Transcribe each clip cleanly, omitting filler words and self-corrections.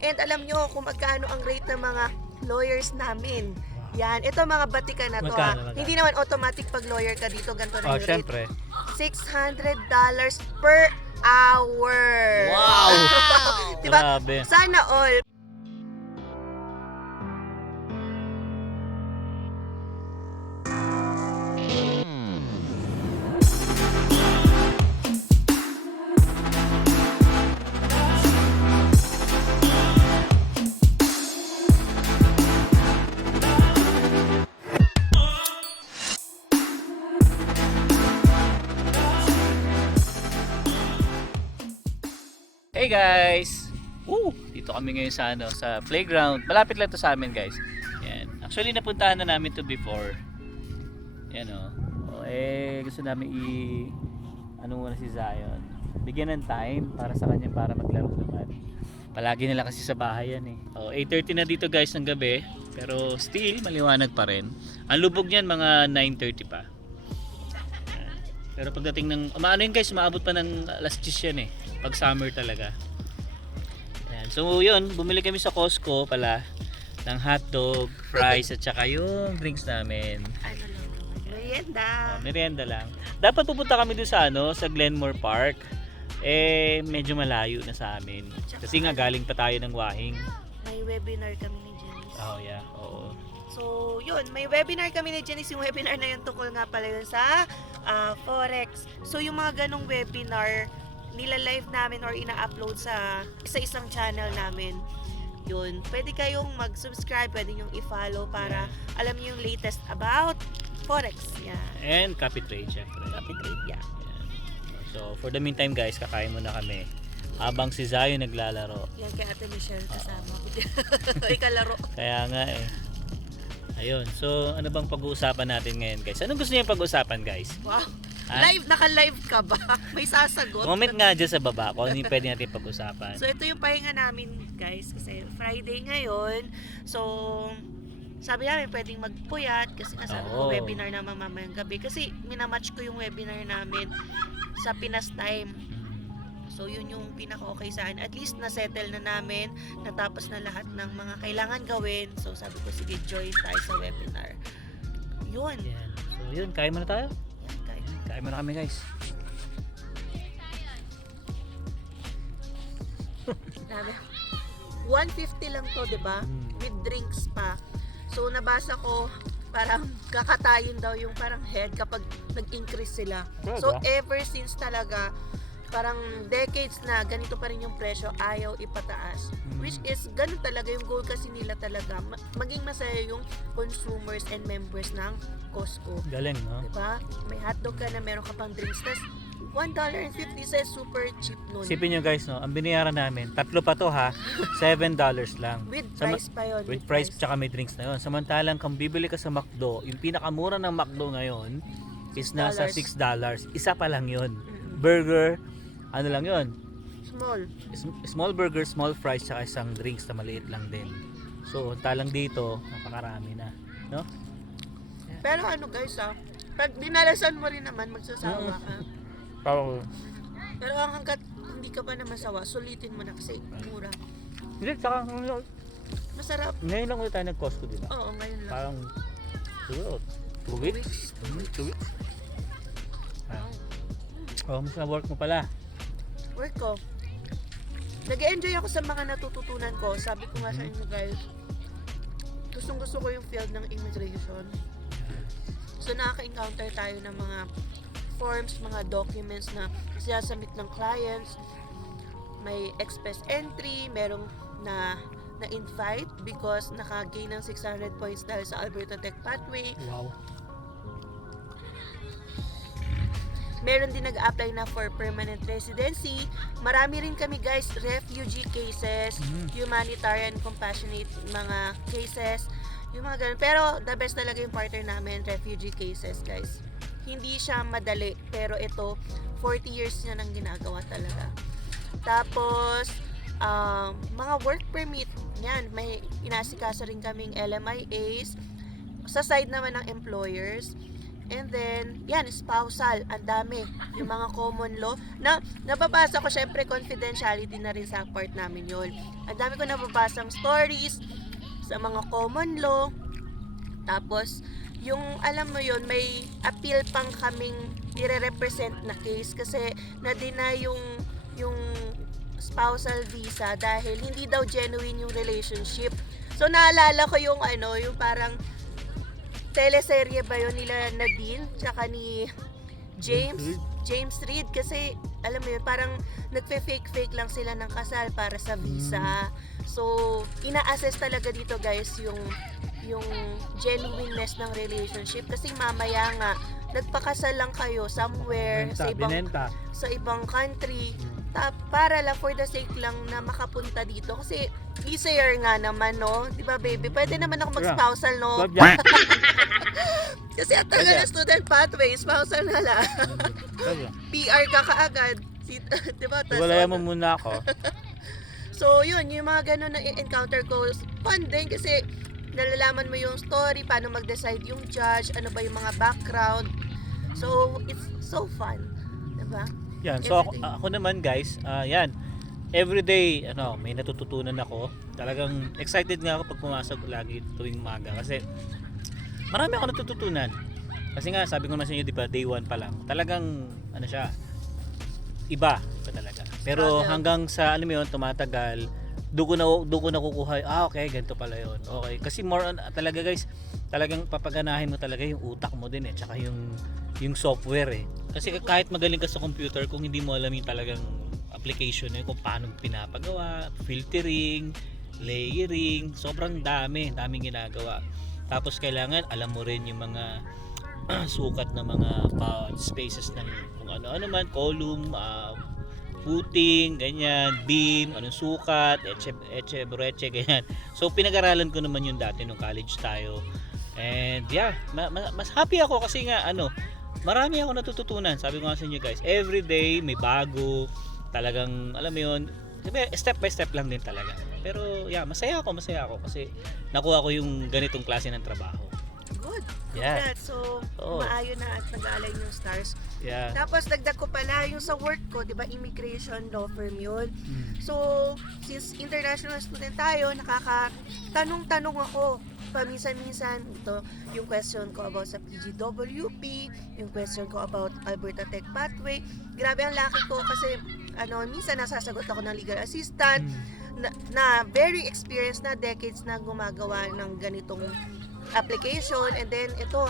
And alam nyo kung magkano ang rate ng mga lawyers namin. Yan, ito mga batikan na to Magkano? Hindi naman automatic pag lawyer ka dito, ganito na yung rate. Syempre. $600 per hour. Wow! Diba? Grabe. Sana all. Hey guys! Dito kami ngayon sa playground. Malapit lang to sa amin guys. Yan. Actually napuntahan na namin to before. Yan gusto namin muna si Zion. Bigyan ng time para sa kanya para maglaro naman. Palagi nila kasi sa bahay yan 8:30 na dito guys ng gabi. Pero still maliwanag pa rin. Ang lubog niyan mga 9:30 pa. Yan. Pero pagdating ng yun guys, maabot pa ng alas 10 yan pag summer talaga. Ayan. So yun, bumili kami sa Costco pala ng hotdog, fries at saka yung drinks namin. Ano lang, merienda. Merienda lang. Dapat pupunta kami doon sa Glenmore Park. Medyo malayo na sa amin. Kasi nga galing pa tayo ng Wahing. May webinar kami ni Janice. Oo. So, yun, may webinar kami ni Janice. Yung webinar na yun tungkol nga pala yun sa Forex. So, yung mga ganong webinar, nila-live namin or ina-upload sa isang channel namin. Yun, pwede kayong mag-subscribe, pwede nyong i-follow para alam niyo yung latest about Forex. Yeah. And copy trade syempre. Copy trade, yeah. Ayan. So, for the meantime guys, kakain muna kami. Habang si Zion naglalaro. Yan kay Ate Michelle kasama ko. Ikalaro. Kaya nga Ayun. So, ano bang pag-uusapan natin ngayon, guys? Anong gusto niyo pag-uusapan, guys? Wow. Ha? Naka-live ka ba? May sasagot? Comment nga dyan sa baba kung ano yung pwede natin pag-usapan. So, ito yung pahinga namin, guys. Kasi Friday ngayon. So, sabi namin pwedeng magpuyat kasi nasabi ko webinar na mamamayang gabi. Kasi minamatch ko yung webinar namin sa Pinas Time. So, yun yung pinaka-okay sa akin. At least, na-settle na namin. Natapos na lahat ng mga kailangan gawin. So, sabi ko, sige, join tayo sa webinar. Yun. Yan. So, yun. Kain muna tayo. Yan, guys. Kain muna kami, guys. Grabe. 150 lang to, 'di ba? With drinks pa. So nabasa ko parang kakatayin daw yung parang head kapag nag-increase sila. So ever since talaga parang decades na ganito pa rin yung presyo, ayaw ipataas. Which is ganun talaga yung goal kasi nila talaga. Maging masaya yung consumers and members ng Costco. Galing, no? 'Di ba? May hotdog ka na meron ka pang drinks. Tas $1.50 super cheap nun. Sipin nyo guys, no? Ang binayaran namin, tatlo pa to ha, $7 lang. With price pa yun. With price tsaka may drinks na yun. Samantalang kung bibili ka sa McDo, yung pinakamura ng McDo ngayon is nasa $6. Isa pa lang yun. Burger, ano lang yun? Small burger, small fries, tsaka isang drinks na maliit lang din. So, talang dito, napakarami na. No? Pero ano guys pag dinalasan mo rin naman, magsasawa ka. Pero hanggat hindi ka pa naman sawa, sulitin mo na kasi mura. Hindi, tsaka Masarap. ngayon lang ulit tayo nag-Costco, di ba? Oo, ngayon lang. Parang, siguro, 2 weeks? 2 weeks? Mas na-work mo pala. Work ko. Nag-enjoy ako sa mga natututunan ko. Sabi ko nga sa inyo guys, gustong gusto ko yung field ng immigration. So nakaka-encounter tayo ng mga forms, mga documents na sinasubmit ng clients. May express entry, merong na-invite because naka-gain ng 600 points dahil sa Alberta Tech Pathway. Wow. Meron din nag-apply na for permanent residency. Marami rin kami guys, refugee cases, humanitarian, compassionate mga cases, yung mga ganun. Pero the best talaga yung partner namin, refugee cases guys. Hindi siya madali, pero ito 40 years niya nang ginagawa talaga. Tapos mga work permit, yan, may inasikaso rin kaming LMIAs sa side naman ng employers. And then, yan, spousal, ang dami. Yung mga common law. Na, nababasa ko, syempre, confidentiality na rin sa part namin yun. Ang dami ko nababasang stories sa mga common law. Tapos, yung, alam mo yun, may appeal pang kaming nire-represent na case kasi na-deny yung spousal visa dahil hindi daw genuine yung relationship. So, naalala ko yung yung parang teleserye ba yun nila Nadine tsaka ni James Reid kasi alam mo yun parang nagfe-fake lang sila ng kasal para sa visa. So ina-assess talaga dito guys yung genuineness ng relationship kasi mamaya nga nagpakasal lang kayo somewhere sa ibang country para lang for the sake lang na makapunta dito kasi easier nga naman, no? Di ba, baby? Pwede naman ako mag-spousal, no? Kasi at tagal na student pathway, spousal na lang. PR ka kaagad. Di ba? Walayan mo muna ako. So, yun, yung mga ganun na encounter ko, fun din kasi nalalaman mo yung story, paano mag-decide yung judge, ano ba yung mga background. So, it's so fun. Diba? Yan, so ako naman guys, yan. Everyday, may natututunan ako. Talagang excited nga ako pag pumasok lagi tuwing umaga kasi marami ako natututunan. Kasi nga, sabi ko naman sa inyo, di ba, day 1 pa lang. Talagang, iba pa talaga. Pero hanggang sa, alam mo yun, tumatagal, doon ko nakukuha, okay, ganito pala yun. Okay, kasi more on, talaga guys, talagang papaganahin mo talaga yung utak mo din tsaka yung software Kasi kahit magaling ka sa computer, kung hindi mo alam yung talagang application kung paano pinapagawa, filtering, layering, sobrang daming ginagawa. Tapos kailangan alam mo rin yung mga sukat ng mga spaces ng kung ano man, column, footing, ganyan, beam, anong sukat, etche, breche, ganyan. So pinag-aralan ko naman yun dati nung college tayo. And yeah, mas happy ako kasi nga marami ako natututunan. Sabi ko nga sa inyo guys, every day may bago. Talagang alam mo yun, step by step lang din talaga. Pero yeah, masaya ako kasi nakuha ko yung ganitong klase ng trabaho. Good. Yeah. Congrats. So, maayo na at nag-aalay yung stars. Yeah. Tapos, dagdag ko pala yung sa work ko, di ba, immigration law firm yun. So, since international student tayo, nakakatanong-tanong ako paminsan-minsan. Ito, yung question ko about sa PGWP, yung question ko about Alberta Tech Pathway. Grabe ang laki ko kasi, minsan nasasagot ako ng legal assistant, na very experienced na decades na gumagawa ng ganitong application. And then ito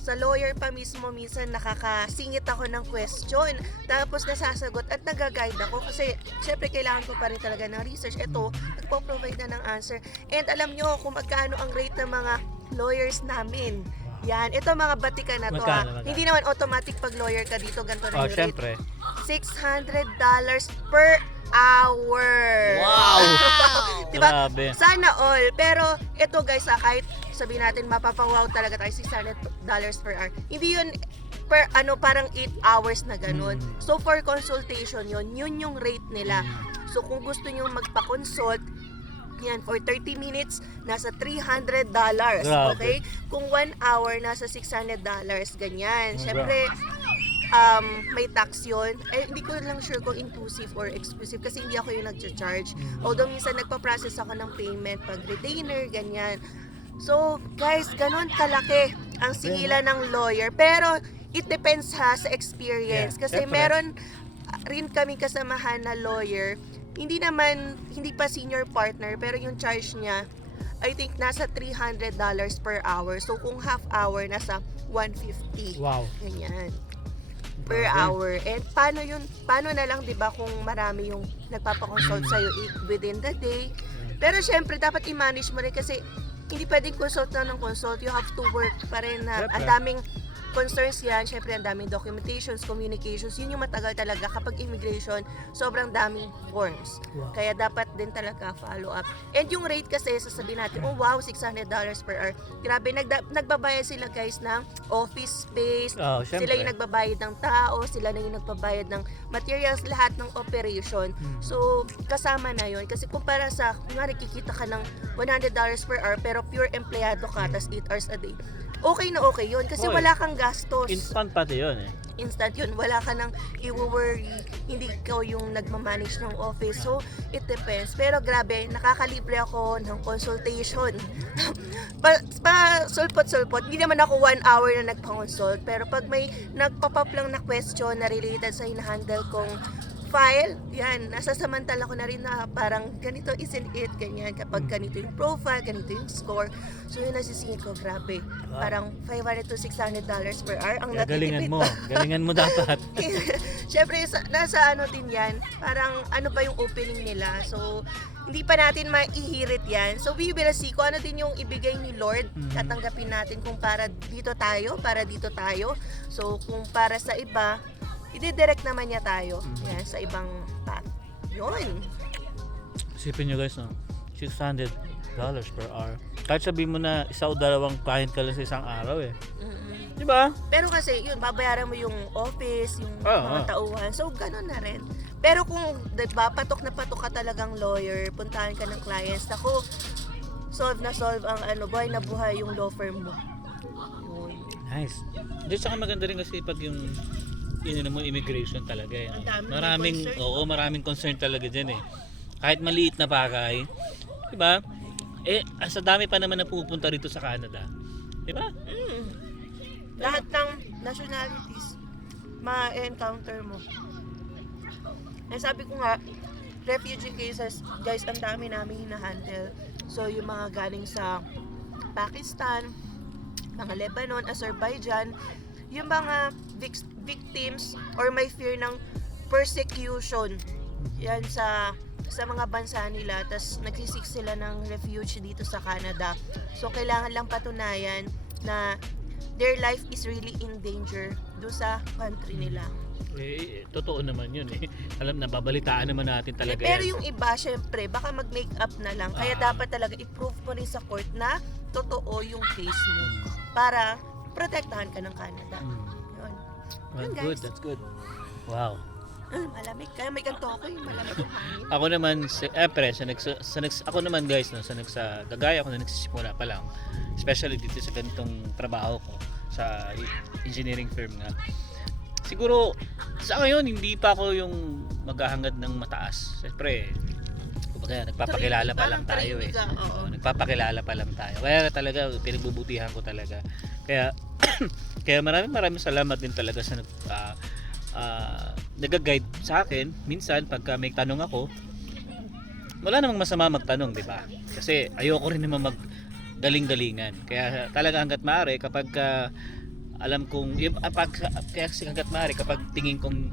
sa lawyer pa mismo minsan nakakasingit ako ng question tapos nasasagot at nag-guide ako kasi syempre kailangan ko pa rin talaga ng research. Ito, nagpo-provide na ng answer. And alam nyo kung magkano ang rate ng mga lawyers namin. Yan, ito mga batikan na to Magkano? Hindi naman automatic pag lawyer ka dito, ganito na yung rate. Syempre. $600 per hour. Wow! Diba? Grabe. Sana all. Pero ito guys, kahit sabihin natin mapapawaw talaga tayo $600 per hour. Hindi yun per parang 8 hours na ganun. So for consultation yun yung rate nila. So kung gusto niyo magpa-consult, yan, for 30 minutes, nasa $300. Okay? Kung 1 hour, nasa $600. Ganyan. Siyempre, may tax yun. Hindi ko lang sure kung inclusive or exclusive kasi hindi ako yung nag-charge. Although minsan nagpa-process ako ng payment pag retainer, ganyan. So, guys, ganun kalaki ang singilan ng lawyer. Pero, it depends sa experience. Kasi meron rin kami kasamahan na lawyer. Hindi pa senior partner, pero yung charge niya, I think nasa $300 per hour. So, kung half hour, nasa $150. Wow. Ganyan. Per hour. And paano na lang, 'di ba, kung marami yung nagpapa-consult sa iyo within the day. Pero syempre dapat i-manage mo rin kasi hindi pwedeng consult na ng consult. You have to work pa rin na ang daming concerns yan. Syempre ang daming documentations, communications. Yun yung matagal talaga kapag immigration, sobrang daming forms. Kaya dapat din talaga follow up. And yung rate kasi, sasabihin natin, oh wow, $600 per hour. Grabe, nagbabayad sila guys ng office space. Sila yung nagbabayad ng tao, sila na yung nagbabayad ng materials, lahat ng operation. So, kasama na yun. Kasi kumpara sa, kung nga nakikita ka ng $100 per hour, pero pure empleyado ka, tas 8 hours a day. Okay na okay yun. Kasi wala kang gastos. Instant pati yun eh. Instant yun, wala ka nang i-worry, hindi ikaw yung nagmamanage ng office, so it depends. Pero grabe, nakakalibre ako ng consultation. Sulpot-sulpot, hindi naman ako 1 hour na nagpa-consult, pero pag may nagpop-up lang na question na related sa hinahandle kong file, yan, nasasamantala ko na rin na parang ganito isn't it, ganyan, kapag ganito yung profile, ganito yung score, so yun nasisingit ko, grabe, parang $500 to $600 per hour ang natitipid. Galingan mo dapat. Syempre, nasa ano din yan, parang ano pa yung opening nila, so hindi pa natin maihirit yan, so we will see kung ano din yung ibigay ni Lord, tatanggapin natin kung para dito tayo, so kung para sa iba, i-direct naman niya tayo yan, sa ibang path. Yun. Isipin nyo guys, no? $600 per hour. Kahit sabihin mo na isa o dalawang client ka lang sa isang araw eh. Diba? Pero kasi, yun, babayaran mo yung office, yung mga tauhan. So, ganun na rin. Pero kung, diba, patok na patok ka talagang lawyer, puntahan ka ng clients, ako, solve ang buhay na buhay yung law firm mo. Yun. Nice. Di saka maganda rin kasi pag yung mo immigration talaga eh. Maraming concern talaga diyan eh. Kahit maliit na bagay, 'di ba? Eh sa dami pa naman na pupunta rito sa Canada. 'Di ba? Lahat ng nationalities ma-encounter mo. Eh sabi ko nga, refugee cases, guys, ang dami namin hina-handle. So yung mga galing sa Pakistan, mga Lebanon, Azerbaijan, yung mga victims or may fear ng persecution yan sa mga bansa nila, tas nagsisik sila ng refuge dito sa Canada, so kailangan lang patunayan na their life is really in danger do sa country nila. Totoo naman yun eh. Alam na, babalitaan naman natin talaga pero yan. yung iba, syempre, baka mag-make up na lang, kaya dapat talaga i-prove mo rin sa court na totoo yung case mo para protektahan ka ng Canada. Well, guys. that's good. Wow. Malamig. Kaya may ganito ako yung malamig yung hangin. Ako naman, ako naman guys, no, gagaya ko na nagsisimula pa lang, especially dito sa ganitong trabaho ko, sa engineering firm nga. Siguro, sa ngayon, hindi pa ako yung maghahangad ng mataas. Siyempre, kumbaga, nagpapakilala pa lang tayo eh. Nagpapakilala pa lang tayo. Kaya talaga, pinagbubutihan ko talaga. Kaya maraming salamat din talaga sa nag-guide sa akin. Minsan pagka may tanong ako, wala namang masama magtanong, di ba? Kasi ayoko rin naman maggaling-galingan. Kaya talaga hangga't maaari kapag alam kong hangga't maaari kapag tingin kong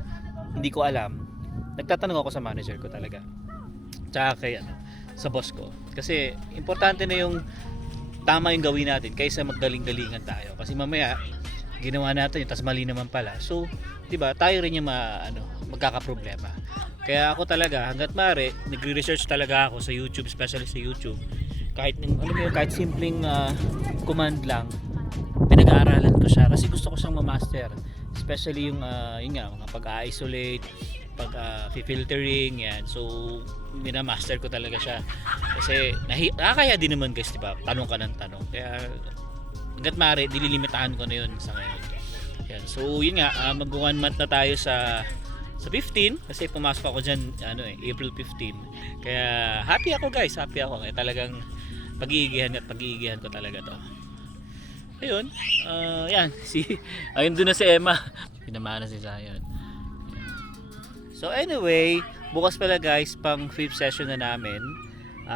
hindi ko alam, nagtatanong ako sa manager ko talaga. Tsaka kay sa boss ko. Kasi importante na yung tama yung gawin natin kaysa maggaling-galingan tayo. Kasi mamaya ginawa natin yun, tas mali naman pala. So, 'di ba? Tayo rin yung magkakaproblema. Kaya ako talaga hangga't maaari, nagre-research talaga ako sa YouTube, especially sa YouTube. Kahit kahit simpleng command lang, pinag-aaralan ko siya kasi gusto ko siyang ma-master. Especially yung mga pag-isolate, pag-filtering, yan. So, minamaster ko talaga siya. Kasi nakakaya din naman guys, 'di ba? Tanong ka ng tanong. Kaya hangga't maaari, dililimitahan ko na 'yun sa ngayon. Yan. So, yun nga, mag-1 month na tayo sa 15 kasi pumasok ako diyan April 15. Kaya happy ako guys, happy ako. Kaya talagang pag-iigihan ko talaga 'to. Ayun, yan, ayun doon na si Emma. Pinamana si Zion. So anyway, bukas pala guys, pang 5th session na namin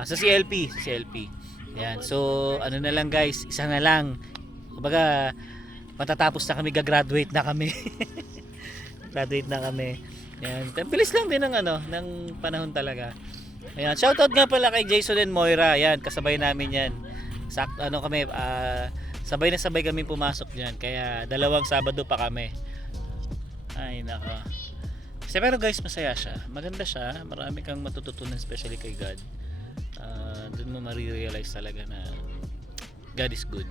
sa CLP. Yan, so ano na lang guys, isa na lang. Kumbaga, matatapos na kami, gagraduate na kami. Graduate na kami. Yan, bilis lang din ng panahon talaga. Ayan, shoutout nga pala kay Jason and Moira. Yan, kasabay namin yan. Kami, sabay na sabay kami pumasok diyan. Kaya 2 Sabado pa kami. Ay nako. Pero guys, masaya siya. Maganda siya. Marami kang matututunan, especially kay God. Doon mo marirealize talaga na God is good.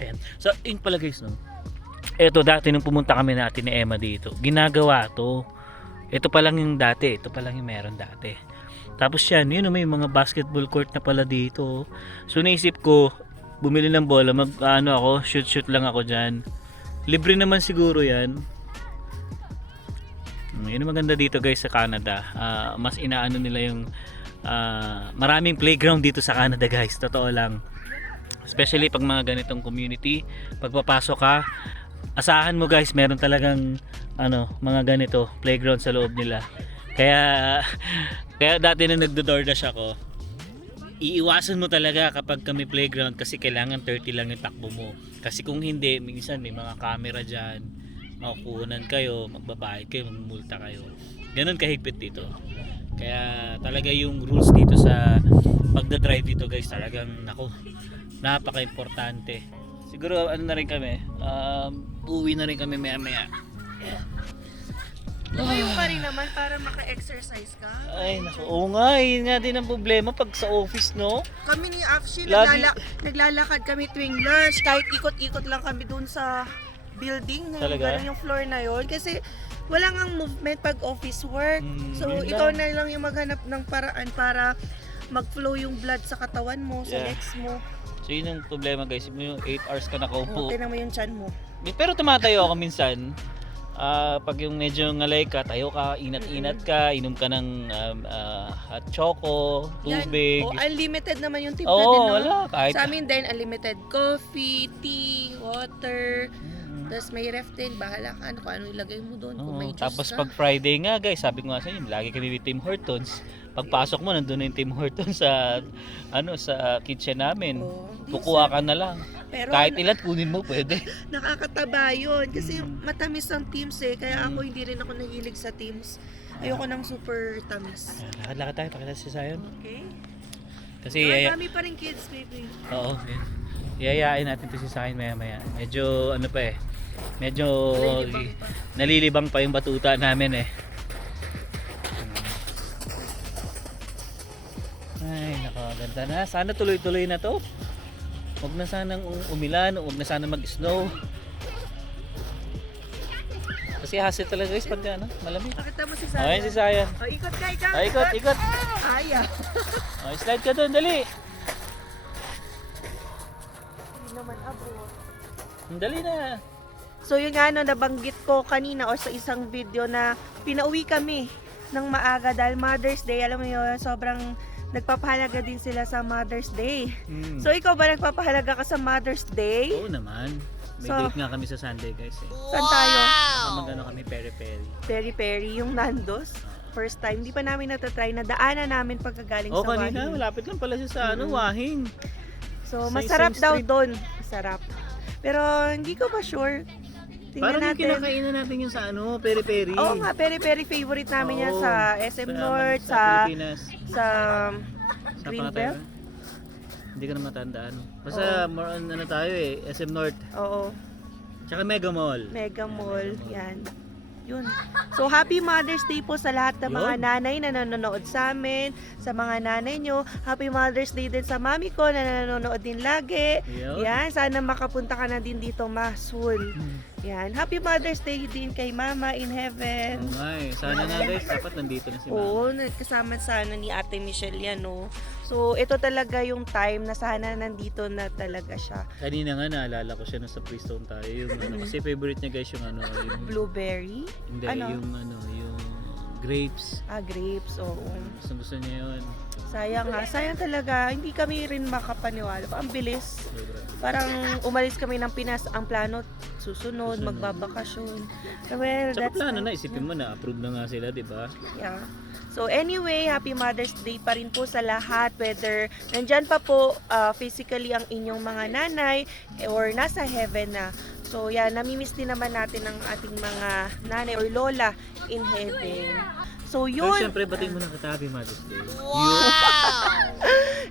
Ayan. So, yun pala guys, no? Ito dati nung pumunta kami natin ni Emma dito, ginagawa to. Ito pa lang yung dati. Ito pa lang yung meron dati. Tapos yan, yun, may mga basketball court na pala dito. So naisip ko, bumili ng bola, ako, shoot lang ako dyan. Libre naman siguro yan. Yun ang maganda dito guys sa Canada. Mas inaano nila yung maraming playground dito sa Canada guys. Totoo lang. Especially pag mga ganitong community, pagpapasok ka, asahan mo guys, meron talagang mga ganito playground sa loob nila. Kaya dati na nagdo-DoorDash ako, iiwasan mo talaga kapag kami playground kasi kailangan 30 lang yung takbo mo. Kasi kung hindi, minsan may mga camera dyan, makukunan kayo, magbabayad kayo, magmumulta kayo. Ganun kahigpit dito. Kaya talaga yung rules dito sa pagdadrive dito guys, talagang napaka-importante. Siguro na rin kami, uwi na rin kami maya-maya. Tumayo ka rin naman para maka-exercise ka. Ay, naku, oo nga, yun nga din ang problema pag sa office, no? Kami ni Afshin, Lagi- naglalakad kami tuwing lunch, kahit ikot-ikot lang kami dun sa building na Talaga? yung floor na yon kasi wala ngang movement pag office work. So yun ikaw lang. na lang yung maghanap ng paraan para mag-flow yung blood sa katawan mo, sa Yeah. legs mo. So yun ang problema guys, yung 8 hours ka nakaupo. Tingnan mo yung chan mo. Pero tumatayo ako minsan. Pag yung medyo ngalay ka, tayo ka, inat-inat ka, inom ka ng hot choco, tubig. Yan. Unlimited naman yung timpla Oo, din, no? wala. Kahit Sa amin din, unlimited coffee, tea, water. Tapos may ref din, bahala ka kung ano ilagay mo doon. Kung may juice Tapos ka. pag Friday nga guys, sabi ko nga sa inyo, lagi kami with Tim Hortons. Pagpasok mo, nandun na yung Tim Hortons sa sa kitchen namin. Oo. Kukuha ka na lang. Pero Kahit ilan kunin mo, pwede. nakakataba yun. Kasi matamis ang Teams eh. Kaya ako hindi rin ako nahilig sa Teams. Ayoko ng super tamis. Lakad-lakad tayo, pakita si Sayon. Okay? Kasi Dami pa rin kids, baby. Oo, yun. Iyayain natin to si Sayon maya-maya. Medyo medyo Nalilibang pa. nalilibang pa yung batuta namin eh. Ay, nakaganda na. Sana tuloy-tuloy na to. Huwag na sanang umilan, huwag na sana mag-snow. Kasi hassle talaga guys pag malamig. Pakita mo si Ayun Saya. si Sayan. Oh, ikot ka, ikaw. Ikot. Aya. Slide ka doon, dali. Hindi naman abro. Dali na. So yun nga nabanggit ko kanina o sa isang video na pinauwi kami ng maaga dahil Mother's Day. Alam mo yun, sobrang nagpapahalaga din sila sa Mother's Day. So ikaw ba nagpapahalaga ka sa Mother's Day? Oo naman. May So, date nga kami sa Sunday guys eh. Saan tayo? Magano kami peri-peri. Peri-peri, yung Nandos. First time, hindi pa namin natatry na daanan namin pagkagaling Oo, sa kanina, Wahing. malapit lang pala siya sa Wahing. So, Sa masarap isang daw street. doon. Masarap. Pero, hindi ko pa sure. Tingnan Parang yung natin. kinakainan natin yung sa peri-peri. Oo nga, peri-peri favorite namin yan Oo. sa SM North, sa sa Pilipinas. sa Sa Greenbelt. Pangatay. Hindi ko na matandaan. Basta more on tayo eh, SM North. Oo, Tsaka Mega Mall. Mega Mall. Yan. Yun. So, happy Mother's Day po sa lahat ng mga Yun. nanay na nanonood sa amin. Sa mga nanay nyo. Happy Mother's Day din sa mami ko na nanonood din lagi. Yun. Yan. Sana makapunta ka na din dito, Masul. Yan. Happy Mother's Day din kay Mama in Heaven. Oo nga eh. Sana nga guys, dapat nandito na si Mama. Oo, nagkasama sana ni Ate Michelle yan, no? So, ito talaga yung time na sana nandito na talaga siya. Kanina nga naalala ko siya nung sa Freestone tayo. Yung kasi favorite niya guys yung yung Blueberry? hindi, Ano? yung grapes. Grapes, oo. Gusto niya yun. Sayang nga. Sayang talaga. Hindi kami rin makapaniwala. Ang bilis. Parang umalis kami ng Pinas. Ang plano, susunod, magbabakasyon. Well, Tsaka that's plano na, isipin mo na, approve na nga sila, di ba? Yeah. So anyway, happy Mother's Day pa rin po sa lahat. Whether nandyan pa po physically ang inyong mga nanay or nasa heaven na. So yan, namimiss din naman natin ang ating mga nanay or lola in heaven. So Pero yun. syempre, batiin mo na kita, Happy Mother's Day.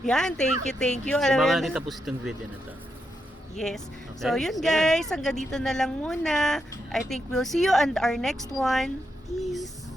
Yan, thank you. So, Alam mo baka yan. natin tapos itong video na to. Yes. Okay, So yun sige. guys, hanggang dito na lang muna. I think we'll see you on our next one. Peace.